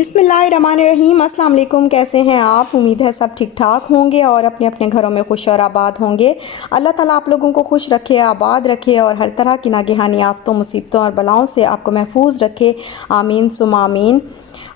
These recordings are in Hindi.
बिस्मिल्लाहिर्रहमानिर्रहीम। अस्सलाम वालेकुम। कैसे हैं आप? उम्मीद है सब ठीक ठाक होंगे और अपने अपने घरों में खुश और आबाद होंगे। अल्लाह ताला आप लोगों को खुश रखे, आबाद रखे और हर तरह की नागहानी आफतों, मुसीबतों और बलाओं से आपको महफूज रखे। आमीन सुम आमीन।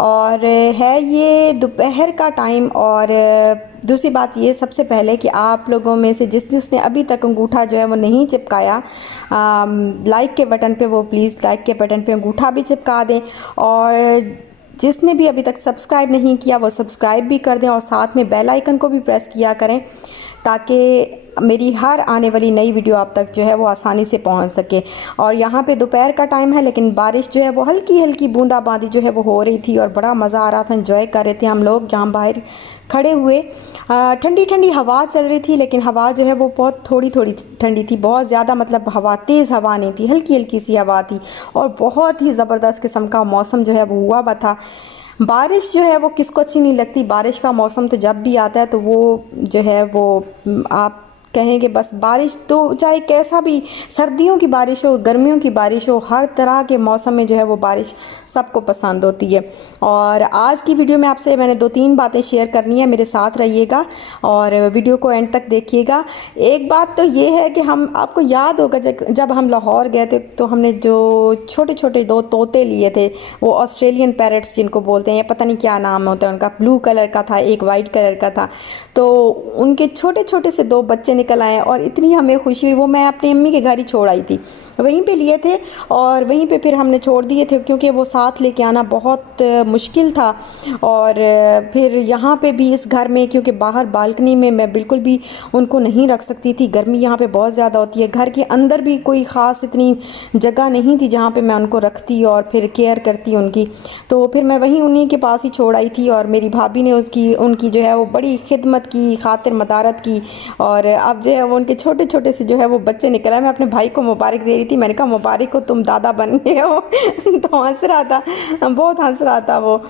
और है ये दोपहर का टाइम। और दूसरी बात ये सबसे पहले कि आप लोगों में से जिसने अभी तक अंगूठा जो है वो नहीं चिपकाया लाइक के बटन पे, वो प्लीज़ लाइक के बटन पे अंगूठा भी चिपका दें। और जिसने भी अभी तक सब्सक्राइब नहीं किया वो सब्सक्राइब भी कर दें और साथ में बेल आइकन को भी प्रेस किया करें ताकि मेरी हर आने वाली नई वीडियो आप तक जो है वो आसानी से पहुंच सके। और यहाँ पे दोपहर का टाइम है लेकिन बारिश जो है वो हल्की हल्की बूंदाबांदी जो है वो हो रही थी और बड़ा मज़ा आ रहा था। एंजॉय कर रहे थे हम लोग यहाँ बाहर खड़े हुए। ठंडी ठंडी हवा चल रही थी लेकिन हवा जो है वो बहुत थोड़ी थोड़ी ठंडी थी, बहुत ज़्यादा मतलब हवा तेज़ हवा नहीं थी, हल्की हल्की सी हवा थी। और बहुत ही ज़बरदस्त किस्म का मौसम जो है वो हुआ हुआ था। बारिश जो है वो किसको अच्छी नहीं लगती। बारिश का मौसम तो जब भी आता है तो वो जो है वो आप कहेंगे बस बारिश तो चाहे कैसा भी, सर्दियों की बारिश हो, गर्मियों की बारिश हो, हर तरह के मौसम में जो है वो बारिश सबको पसंद होती है। और आज की वीडियो में आपसे मैंने दो तीन बातें शेयर करनी है, मेरे साथ रहिएगा और वीडियो को एंड तक देखिएगा। एक बात तो ये है कि हम आपको याद होगा जब हम लाहौर गए थे तो हमने जो छोटे छोटे दो तोते लिए थे, वो ऑस्ट्रेलियन पैरट्स जिनको बोलते हैं, पता नहीं क्या नाम होता है उनका, ब्लू कलर का था, एक वाइट कलर का था। तो उनके छोटे छोटे से दो बच्चे निकल आए और इतनी हमें खुशी हुई। वो मैं अपनी अम्मी के घर ही छोड़ आई थी, वहीं पे लिए थे और वहीं पे फिर हमने छोड़ दिए थे क्योंकि वो साथ लेके आना बहुत मुश्किल था। और फिर यहाँ पे भी इस घर में, क्योंकि बाहर बालकनी में मैं बिल्कुल भी उनको नहीं रख सकती थी, गर्मी यहाँ पे बहुत ज़्यादा होती है। घर के अंदर भी कोई ख़ास इतनी जगह नहीं थी जहाँ पे मैं उनको रखती और फिर केयर करती उनकी। तो फिर मैं वहीं उन्हीं के पास ही छोड़ आई थी और मेरी भाभी ने उसकी उनकी जो है वो बड़ी खिदमत की, खातिर मदारत की। और अब जो है वो उनके छोटे छोटे से जो है वो बच्चे निकल आए। मैं अपने भाई को मुबारक दे रही थी, मैंने कहा मुबारक हो, तुम दादा बन गए हो। तो हंस रहा था, बहुत हंस रहा था वो।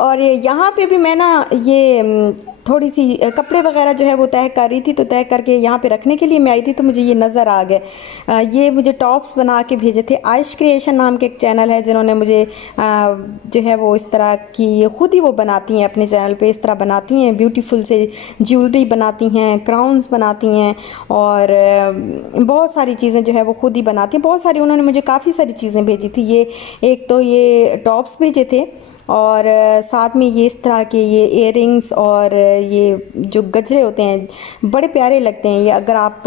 और यहाँ पे भी मैं ना ये थोड़ी सी कपड़े वगैरह जो है वो तय कर रही थी, तो तय करके यहाँ पे रखने के लिए मैं आई थी तो मुझे ये नज़र आ गए। ये मुझे टॉप्स बना के भेजे थे। आयश क्रिएशन नाम के एक चैनल है जिन्होंने मुझे जो है वो इस तरह की खुद ही वो बनाती हैं, अपने चैनल पे इस तरह बनाती हैं, ब्यूटीफुल से ज्वेलरी बनाती हैं, क्राउन्स बनाती हैं और बहुत सारी चीज़ें जो है वो खुद ही बनाती हैं। बहुत सारी उन्होंने मुझे काफ़ी सारी चीज़ें भेजी थी। ये एक तो ये टॉप्स भेजे थे और साथ में ये इस तरह के ये इयररिंग्स और ये जो गजरे होते हैं बड़े प्यारे लगते हैं। ये अगर आप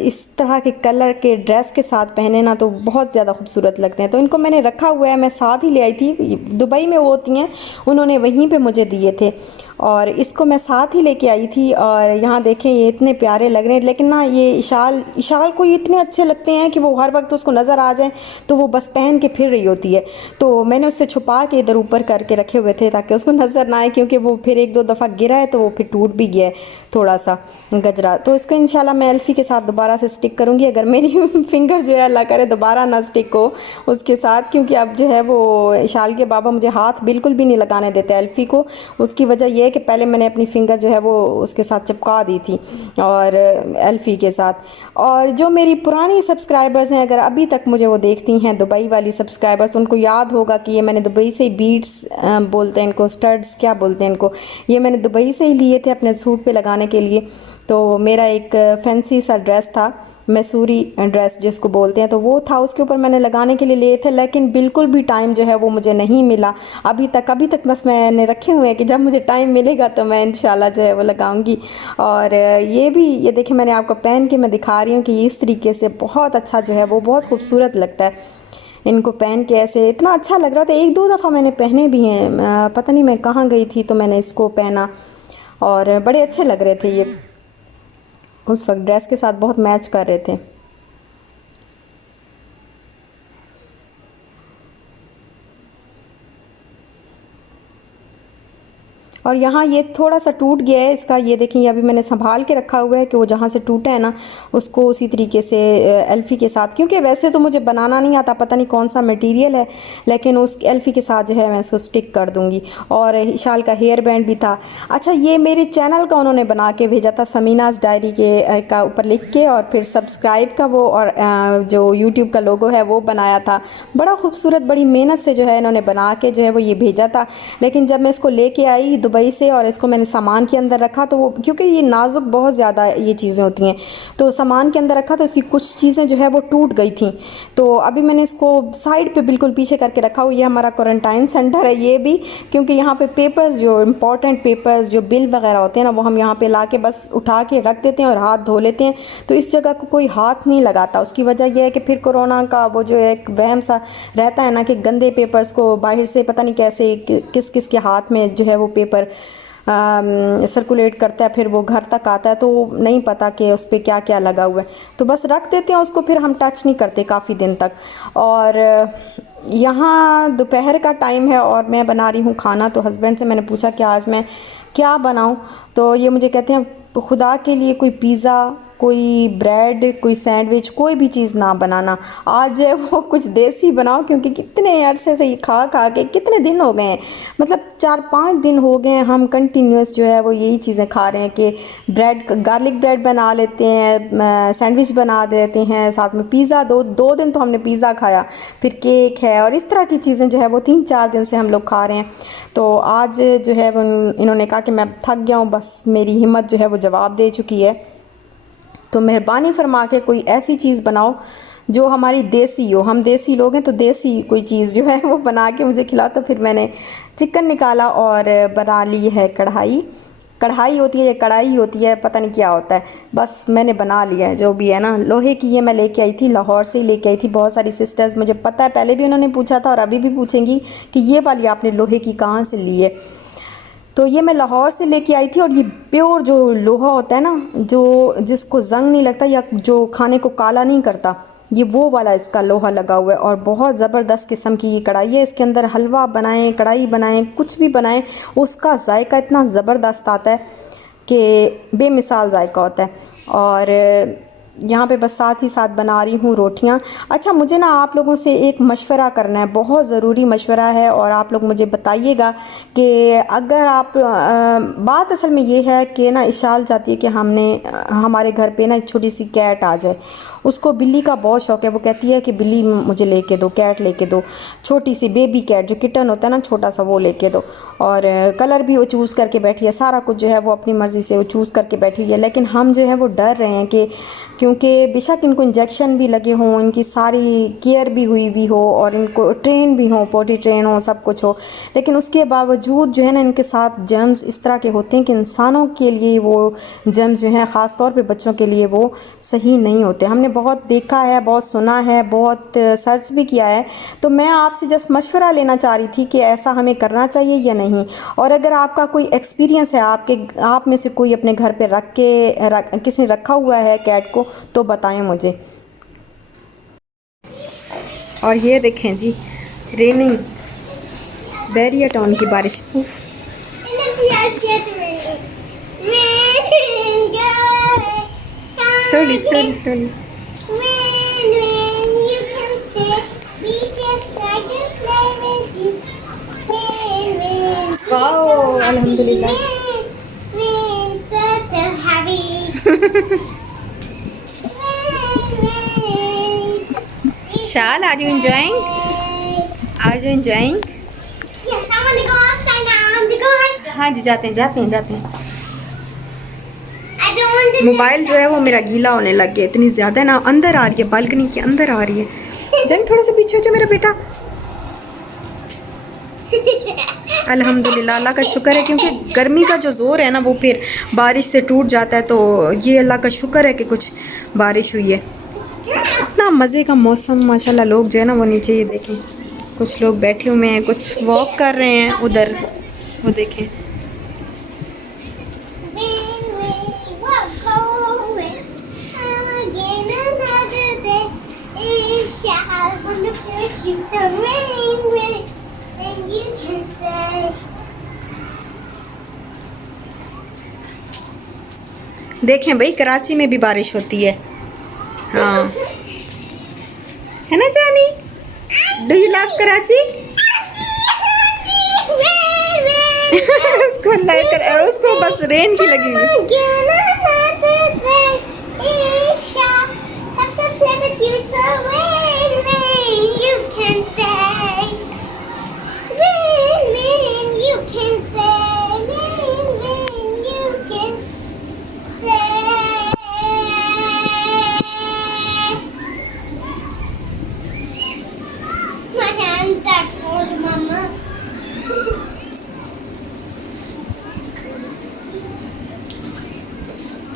इस तरह के कलर के ड्रेस के साथ पहने ना तो बहुत ज़्यादा खूबसूरत लगते हैं। तो इनको मैंने रखा हुआ है, मैं साथ ही ले आई थी, दुबई में वो होती हैं, उन्होंने वहीं पे मुझे दिए थे और इसको मैं साथ ही लेके आई थी। और यहाँ देखें ये इतने प्यारे लग रहे हैं, लेकिन ना ये इशाल इशाल को ये इतने अच्छे लगते हैं कि वो हर वक्त उसको नज़र आ जाए तो वो बस पहन के फिर रही होती है। तो मैंने उससे छुपा के इधर ऊपर करके रखे हुए थे ताकि उसको नज़र ना आए, क्योंकि वो फिर एक दो दफ़ा गिरा है तो वो फिर टूट भी गया है थोड़ा सा गजरा। तो इसको इंशाल्लाह मैं एल्फ़ी के साथ दोबारा से स्टिक करूँगी, अगर मेरी फिंगर जो है अल्लाह करे दोबारा ना स्टिक हो उसके साथ, क्योंकि अब जो है वो इशाल के बाबा मुझे हाथ बिल्कुल भी नहीं लगाने देते एल्फ़ी को। उसकी वजह यह है कि पहले मैंने अपनी फिंगर जो है वो उसके साथ चिपका दी थी और एल्फ़ी के साथ। और जो मेरी पुरानी सब्सक्राइबर्स हैं, अगर अभी तक मुझे वो देखती हैं, दुबई वाली सब्सक्राइबर्स, उनको याद होगा कि ये मैंने दुबई से बीड्स बोलते हैं इनको, स्टड्स क्या बोलते हैं इनको, ये मैंने दुबई से ही लिए थे अपने सूट पे लगाने के लिए। तो मेरा एक फैंसी सा ड्रेस था, मैसूरी ड्रेस जिसको बोलते हैं, तो वो था, उसके ऊपर मैंने लगाने के लिए लिए थे, लेकिन बिल्कुल भी टाइम जो है वो मुझे नहीं मिला अभी तक बस मैंने रखे हुए हैं कि जब मुझे टाइम मिलेगा तो मैं इंशाल्लाह जो है वो लगाऊंगी। और ये भी, ये देखिए मैंने आपको पहन के मैं दिखा रही हूँ कि इस तरीके से बहुत अच्छा जो है वो बहुत खूबसूरत लगता है। इनको पहन के ऐसे इतना अच्छा लग रहा था। एक दो दफ़ा मैंने पहने भी हैं, पता नहीं मैं कहाँ गई थी तो मैंने इसको पहना और बड़े अच्छे लग रहे थे ये, उस वक्त ड्रेस के साथ बहुत मैच कर रहे थे। और यहाँ ये थोड़ा सा टूट गया है इसका, ये देखें, ये अभी मैंने संभाल के रखा हुआ है कि वो जहाँ से टूटा है ना उसको उसी तरीके से एल्फ़ी के साथ, क्योंकि वैसे तो मुझे बनाना नहीं आता, पता नहीं कौन सा मटेरियल है, लेकिन उस एल्फ़ी के साथ जो है मैं इसको स्टिक कर दूँगी। और इशाल का हेयर बैंड भी था। अच्छा, ये मेरे चैनल का उन्होंने बना के भेजा था, समीनाज़ डायरी के का ऊपर लिख के, और फिर सब्सक्राइब का वो और जो यूट्यूब का लोगो है वो बनाया था। बड़ा खूबसूरत, बड़ी मेहनत से जो है इन्होंने बना के जो है वो ये भेजा था। लेकिन जब मैं इसको लेके आई दुबई से और इसको मैंने सामान के अंदर रखा तो वो, क्योंकि ये नाजुक बहुत ज़्यादा ये चीज़ें होती हैं, तो सामान के अंदर रखा तो इसकी कुछ चीज़ें जो है वो टूट गई थी। तो अभी मैंने इसको साइड पे बिल्कुल पीछे करके रखा हुआ। ये हमारा क्वारंटाइन सेंटर है ये भी, क्योंकि यहाँ पे पेपर्स, जो इम्पोर्टेंट पेपर्स, जो बिल वगैरह होते हैं ना, वो हम यहाँ पे ला के बस उठा के रख देते हैं और हाथ धो लेते हैं। तो इस जगह को कोई हाथ नहीं लगाता। उसकी वजह यह है कि फिर कोरोना का वो जो एक वहम सा रहता है ना कि गंदे पेपर्स को बाहर से पता नहीं कैसे किस किस के हाथ में जो है वो पेपर सर्कुलेट करता है, फिर वो घर तक आता है, तो नहीं पता कि उस पर क्या क्या लगा हुआ है। तो बस रख देते हैं उसको, फिर हम टच नहीं करते काफ़ी दिन तक। और यहाँ दोपहर का टाइम है और मैं बना रही हूँ खाना। तो हस्बैंड से मैंने पूछा कि आज मैं क्या बनाऊँ, तो ये मुझे कहते हैं खुदा के लिए कोई पिज़्ज़ा, कोई ब्रेड, कोई सैंडविच, कोई भी चीज़ ना बनाना, आज है वो कुछ देसी बनाओ, क्योंकि कितने अरसे से ये खा खा के कितने दिन हो गए हैं, मतलब 4-5 दिन हो गए हैं हम कंटिन्यूस जो है वो यही चीज़ें खा रहे हैं कि ब्रेड, गार्लिक ब्रेड बना लेते हैं, सैंडविच बना देते हैं, साथ में पिज़्ज़ा, दो दिन तो हमने पिज़्ज़ा खाया, फिर केक है, और इस तरह की चीज़ें जो है वो 3-4 दिन से हम लोग खा रहे हैं। तो आज जो है वो इन्होंने कहा कि मैं थक गया हूँ, बस मेरी हिम्मत जो है वो जवाब दे चुकी है, तो मेहरबानी फरमा के कोई ऐसी चीज़ बनाओ जो हमारी देसी हो। हम देसी लोग हैं, तो देसी कोई चीज़ जो है वो बना के मुझे खिलाओ। तो फिर मैंने चिकन निकाला और बना ली है कढ़ाई। कढ़ाई होती है या कढ़ाई होती है, पता नहीं क्या होता है, बस मैंने बना लिया है जो भी है ना। लोहे की ये मैं लेके आई थी, लाहौर से ही लेके आई थी। बहुत सारी सिस्टर्स, मुझे पता है पहले भी उन्होंने पूछा था और अभी भी पूछेंगी कि ये वाली आपने लोहे की कहाँ से ली है। तो ये मैं लाहौर से लेके आई थी, और ये प्योर जो लोहा होता है ना, जो जिसको जंग नहीं लगता या जो खाने को काला नहीं करता, ये वो वाला इसका लोहा लगा हुआ है। और बहुत ज़बरदस्त किस्म की ये कढ़ाई है। इसके अंदर हलवा बनाएं, कढ़ाई बनाएं, कुछ भी बनाएं, उसका जायका इतना ज़बरदस्त आता है कि बेमिसाल जायका होता है। और यहाँ पे बस साथ ही साथ बना रही हूँ रोटियाँ। अच्छा, मुझे ना आप लोगों से एक मशवरा करना है, बहुत ज़रूरी मशवरा है, और आप लोग मुझे बताइएगा कि अगर आप बात असल में ये है कि ना इशाल चाहती है कि हमारे घर पे ना एक छोटी सी कैट आ जाए। उसको बिल्ली का बहुत शौक़ है, वो कहती है कि बिल्ली मुझे लेके दो, कैट लेके दो, छोटी सी बेबी कैट, जो किटन होता है ना छोटा सा, वो लेके दो। और कलर भी वो चूज़ करके बैठी है, सारा कुछ जो है वो अपनी मर्ज़ी से वो चूज़ करके बैठी है। लेकिन हम जो है वो डर रहे हैं कि क्योंकि बेशक इनको इंजेक्शन भी लगे हों, इनकी सारी केयर भी हुई हो, और इनको ट्रेन भी हों, पोटी ट्रेन हो, सब कुछ हो, लेकिन उसके बावजूद जो है ना इनके साथ जर्म्स इस तरह के होते हैं कि इंसानों के लिए वो जर्म्स जो हैं, ख़ास तौर पे बच्चों के लिए वो सही नहीं होते। हमने बहुत देखा है, बहुत सुना है, बहुत सर्च भी किया है। तो मैं आपसे जस्ट मशवरा लेना चाह रही थी कि ऐसा हमें करना चाहिए या नहीं। और अगर आपका कोई एक्सपीरियंस है, आप में से कोई अपने घर पे किसी ने रखा हुआ है कैट को, तो बताएं मुझे। और ये देखें जी, रेनिंग बैरिया टाउन की बारिश। Slowly slowly slowly. वाओ, अल्हम्दुलिल्लाह। Shal, are you enjoying? Are you enjoying? Yes, I want to go outside now. I want to go outside. हाँ जी, जाते हैं जाते हैं जाते हैं। I don't want to. Mobile जो है वो मेरा गीला होने लग गया, इतनी ज़्यादा ना अंदर आ रही है, बालकनी के अंदर आ रही है। जान थोड़ा सा पीछे हो जाओ मेरा बेटा। अल्हम्दुलिल्लाह, अल्लाह का शुक्र है, क्योंकि गर्मी का जो ज़ोर है ना वो फिर बारिश से टूट जाता है। तो ये अल्लाह का शुक्र है कि कुछ बारिश हुई है। इतना मज़े का मौसम माशाल्लाह। लोग जो है ना वो नीचे, ये देखें, कुछ लोग बैठे हुए हैं, कुछ वॉक कर रहे हैं उधर, वो देखें। देखें भाई, कराची में भी बारिश होती है। हाँ, है ना जानी? Do you love Karachi? उसको लेकर, उसको बस रेन की लगी हुई। My hands are cold, Mama.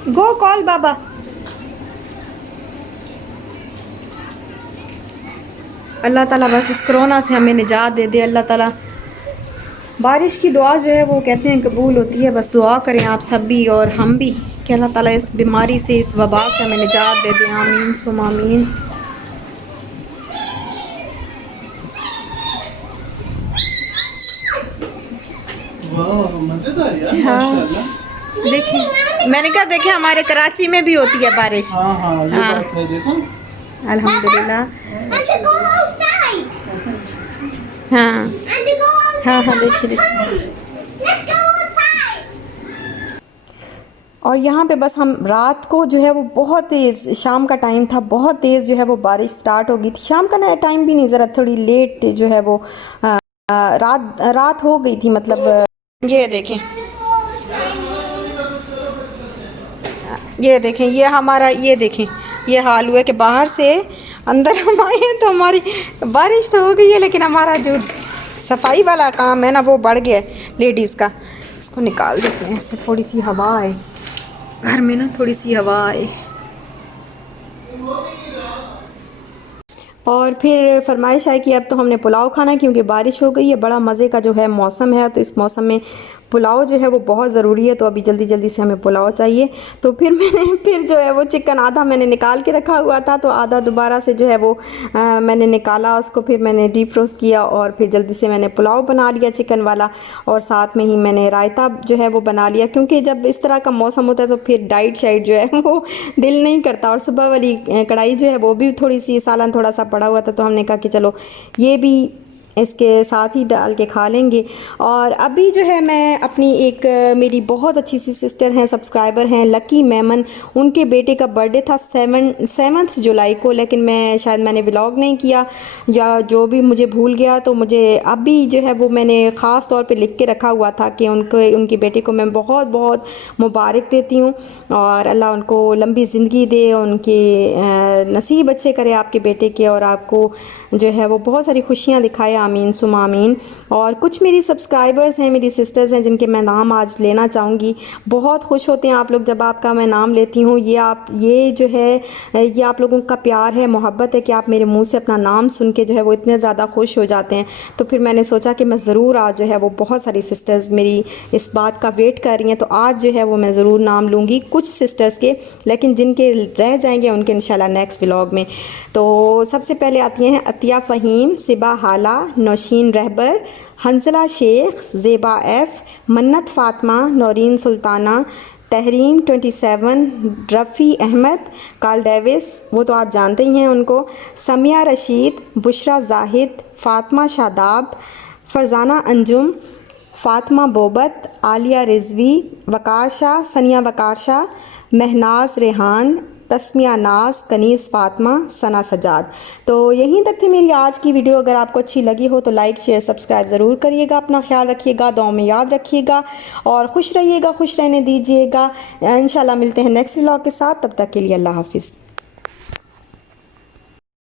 Go call बाबा। अल्लाह ताला बस इस कोरोना से हमें निजात दे दे। अल्लाह ताला बारिश की दुआ जो है वो कहते हैं कबूल होती है। बस दुआ करें आप सब भी और हम भी कि अल्लाह ताला इस बीमारी से, इस वबा से हमें निजात दे दे। आमीन सुम आमीन। वाह, मजेदार यार, हाँ। माशाल्लाह। देखें, मैंने कहा देखें हमारे कराची में भी होती है बारिश। हाँ हाँ, ये हाँ। बात है, देखो। अल्हम्दुलिल्लाह। And to go outside. हाँ And to go outside. हाँ हाँ, देखिए देखिए। Let's go outside. और यहाँ पे बस हम रात को जो है वो बहुत तेज़, शाम का टाइम था, बहुत तेज़ जो है वो बारिश स्टार्ट हो गई थी। शाम का ना टाइम भी नहीं, ज़रा थोड़ी लेट जो है वो रात हो गई थी, मतलब ये देखें, ये देखें, ये हमारा, ये देखें, ये हाल हुआ कि बाहर से अंदर हम आए हैं तो हमारी बारिश तो हो गई है, लेकिन हमारा जो सफाई वाला काम है ना वो बढ़ गया है लेडीज़ का। इसको निकाल देते हैं, इससे थोड़ी सी हवा आए घर में, ना थोड़ी सी हवा आए। और फिर फरमाइश आई कि अब तो हमने पुलाव खाना, क्योंकि बारिश हो गई है, बड़ा मज़े का जो है मौसम है, तो इस मौसम में पुलाव जो है वो बहुत ज़रूरी है। तो अभी जल्दी जल्दी से हमें पुलाव चाहिए। तो फिर मैंने फिर जो है वो चिकन आधा मैंने निकाल के रखा हुआ था, तो आधा दोबारा से जो है वो मैंने निकाला उसको, फिर मैंने डीप फ्रोस्ट किया और फिर जल्दी से मैंने पुलाव बना लिया चिकन वाला, और साथ में ही मैंने रायता जो है वो बना लिया, क्योंकि जब इस तरह का मौसम होता है तो फिर डाइट शाइट जो है वो दिल नहीं करता। और सुबह वाली कढ़ाई जो है वो भी थोड़ी सी सालन थोड़ा सा पड़ा हुआ था, तो हमने कहा कि चलो ये भी इसके साथ ही डाल के खा लेंगे। और अभी जो है मैं अपनी एक मेरी बहुत अच्छी सी सिस्टर हैं, सब्सक्राइबर हैं, लकी मेमन, उनके बेटे का बर्थडे था 7 जुलाई को, लेकिन मैंने व्लॉग नहीं किया या जो भी मुझे भूल गया। तो मुझे अभी जो है वो मैंने ख़ास तौर पे लिख के रखा हुआ था कि उनके बेटे को मैं बहुत बहुत मुबारक देती हूँ, और अल्लाह उनको लंबी ज़िंदगी दे, उनके नसीब अच्छे करे आपके बेटे के, और आपको जो है वो बहुत सारी खुशियाँ दिखाए। आमीन सुम आमीन। और कुछ मेरी सब्सक्राइबर्स हैं, मेरी सिस्टर्स हैं, जिनके मैं नाम आज लेना चाहूँगी। बहुत खुश होते हैं आप लोग जब आपका मैं नाम लेती हूँ। ये जो है ये आप लोगों का प्यार है, मोहब्बत है कि आप मेरे मुंह से अपना नाम सुन के जो है वो इतने ज़्यादा खुश हो जाते हैं। तो फिर मैंने सोचा कि मैं ज़रूर आज जो है वो, बहुत सारी सिस्टर्स मेरी इस बात का वेट कर रही हैं, तो आज जो है वो मैं ज़रूर नाम लूँगी कुछ सिस्टर्स के, लेकिन जिनके रह जाएंगे उनके इंशाल्लाह नेक्स्ट व्लॉग में। तो सबसे पहले आती हैं अतिया फ़हीम, सिबा हाला, नौशीन रहबर, हंसला शेख, ज़ेबा एफ़, मन्नत फ़ातिमा, नौरीन सुल्ताना, तहरीम 27, रफ़ी अहमद, कार्ल डेविस, वो तो आप जानते ही हैं उनको, समिया रशीद, बुशरा जाहिद, फ़ातिमा शादाब, फ़रज़ाना अंजुम, फ़ातिमा बोबत, आलिया रिजवी, वकार शाह, सनिया वकार शाह, महनाज रेहान, तस्मिया नाज, कनीस फ़ातिमा, सना सजाद। तो यहीं तक थी मेरी आज की वीडियो। अगर आपको अच्छी लगी हो तो लाइक शेयर सब्सक्राइब ज़रूर करिएगा। अपना ख्याल रखिएगा, दुआओं में याद रखिएगा, और खुश रहिएगा, खुश रहने दीजिएगा। इंशाल्लाह मिलते हैं नेक्स्ट व्लॉग के साथ। तब तक के लिए अल्लाह हाफिज़।